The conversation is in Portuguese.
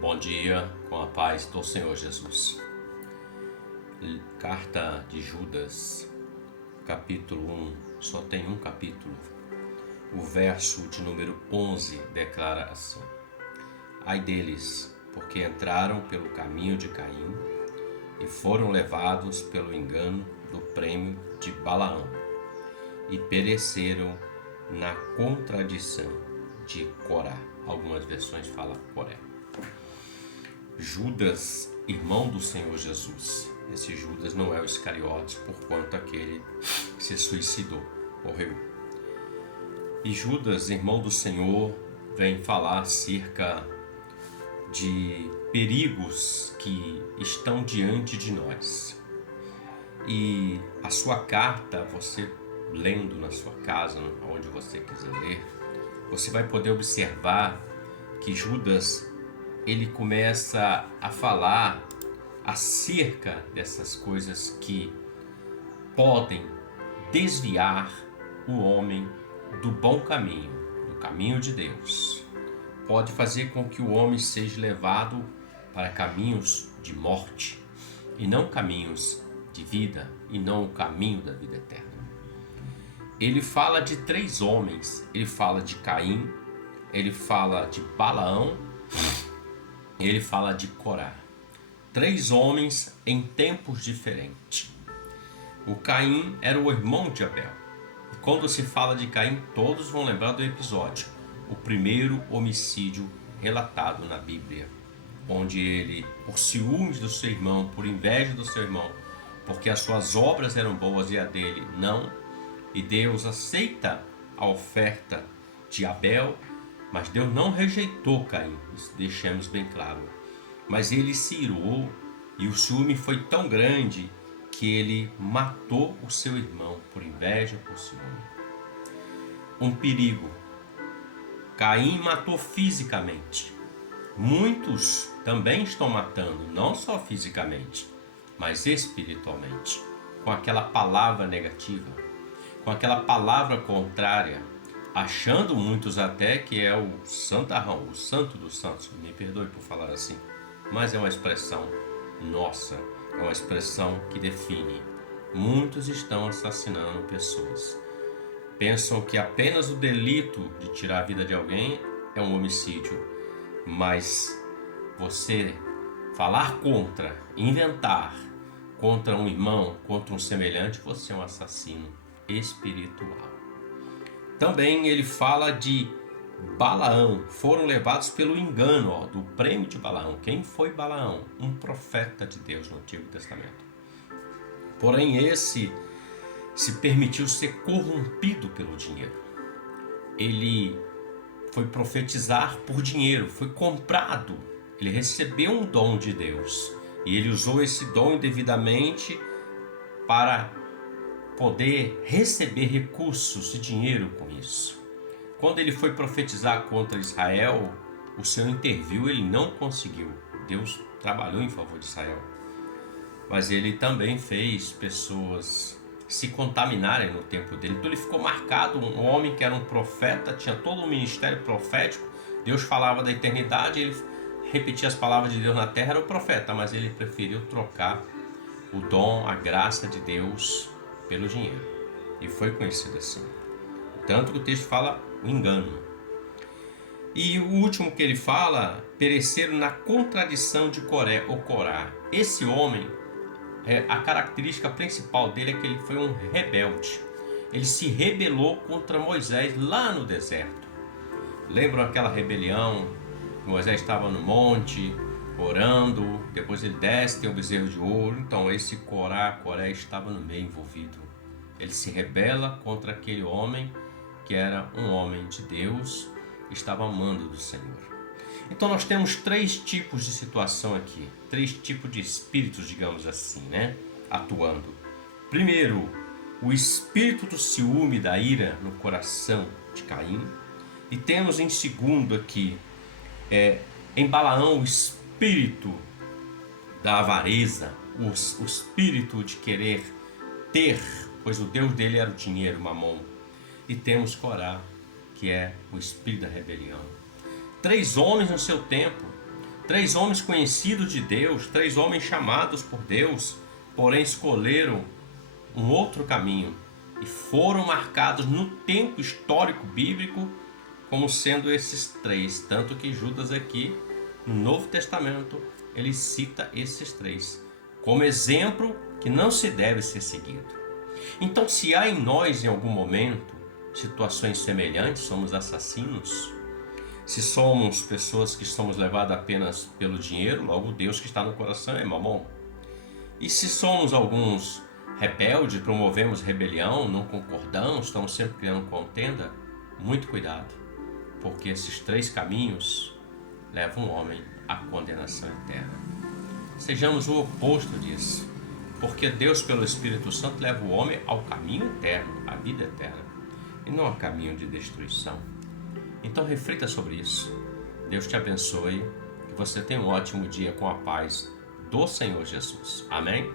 Bom dia, com a paz do Senhor Jesus. Carta de Judas, capítulo 1, só tem um capítulo. O verso de número 11 declara assim: Ai deles, porque entraram pelo caminho de Caim e foram levados pelo engano do prêmio de Balaão e pereceram na contradição de Corá. Algumas versões falam Coré. Judas, irmão do Senhor Jesus. Esse Judas não é o Iscariotes, porquanto aquele que se suicidou, morreu. E Judas, irmão do Senhor, vem falar acerca de perigos que estão diante de nós. E a sua carta, você lendo na sua casa, onde você quiser ler, você vai poder observar que Judas, ele começa a falar acerca dessas coisas que podem desviar o homem do bom caminho, do caminho de Deus. Pode fazer com que o homem seja levado para caminhos de morte e não caminhos de vida, e não o caminho da vida eterna. Ele fala de três homens, ele fala de Caim, ele fala de Balaão, ele fala de Corá. Três homens em tempos diferentes. O Caim era o irmão de Abel. E quando se fala de Caim, todos vão lembrar do episódio, o primeiro homicídio relatado na Bíblia, onde ele, por ciúmes do seu irmão, por inveja do seu irmão, porque as suas obras eram boas e a dele não, e Deus aceita a oferta de Abel, mas Deus não rejeitou Caim, isso deixamos bem claro. Mas ele se irou e o ciúme foi tão grande que ele matou o seu irmão por inveja, por ciúme. Um perigo. Caim matou fisicamente. Muitos também estão matando, não só fisicamente, mas espiritualmente, com aquela palavra negativa, com aquela palavra contrária, achando muitos até que é o santarrão, o santo dos santos. Me perdoe por falar assim, mas é uma expressão nossa, é uma expressão que define. Muitos estão assassinando pessoas. Pensam que apenas o delito de tirar a vida de alguém é um homicídio, mas você falar contra, inventar contra um irmão, contra um semelhante, você é um assassino espiritual. Também ele fala de Balaão, foram levados pelo engano do prêmio de Balaão. Quem foi Balaão? Um profeta de Deus no Antigo Testamento. Porém esse se permitiu ser corrompido pelo dinheiro. Ele foi profetizar por dinheiro, foi comprado. Ele recebeu um dom de Deus e ele usou esse dom indevidamente para poder receber recursos e dinheiro com isso. Quando ele foi profetizar contra Israel, o Senhor interviu, ele não conseguiu. Deus trabalhou em favor de Israel. Mas ele também fez pessoas se contaminarem no tempo dele. Então ele ficou marcado, um homem que era um profeta, tinha todo um ministério profético. Deus falava da eternidade, ele repetia as palavras de Deus na terra, era o profeta, mas ele preferiu trocar o dom, a graça de Deus pelo dinheiro. E foi conhecido assim. Tanto que o texto fala o engano. E o último que ele fala, pereceram na contradição de Coré ou Corá. Esse homem, a característica principal dele é que ele foi um rebelde. Ele se rebelou contra Moisés lá no deserto. Lembram aquela rebelião? Moisés estava no monte, orando, depois ele desce, tem o bezerro de ouro. Então esse Coré estava no meio envolvido. Ele se rebela contra aquele homem que era um homem de Deus, estava amando do Senhor. Então nós temos três tipos de situação aqui, três tipos de espíritos, digamos assim, né, atuando. Primeiro, o espírito do ciúme, da ira no coração de Caim. E temos em segundo aqui, em Balaão, o espírito da avareza, o espírito de querer ter, pois o Deus dele era o dinheiro, Mamon. E temos Corá, que é o espírito da rebelião. Três homens no seu tempo, 3 homens conhecidos de Deus, 3 homens chamados por Deus, porém escolheram um outro caminho e foram marcados no tempo histórico bíblico como sendo esses 3. Tanto que Judas aqui, no Novo Testamento, ele cita esses 3 como exemplo que não se deve ser seguido. Então, se há em nós, em algum momento, situações semelhantes, somos assassinos, se somos pessoas que somos levadas apenas pelo dinheiro, logo Deus que está no coração é mamon. E se somos alguns rebeldes, promovemos rebelião, não concordamos, estamos sempre criando contenda, muito cuidado, porque esses 3 caminhos levam o homem à condenação eterna. Sejamos o oposto disso, porque Deus, pelo Espírito Santo, leva o homem ao caminho eterno, à vida eterna, e não ao caminho de destruição. Então reflita sobre isso. Deus te abençoe, que você tenha um ótimo dia com a paz do Senhor Jesus. Amém?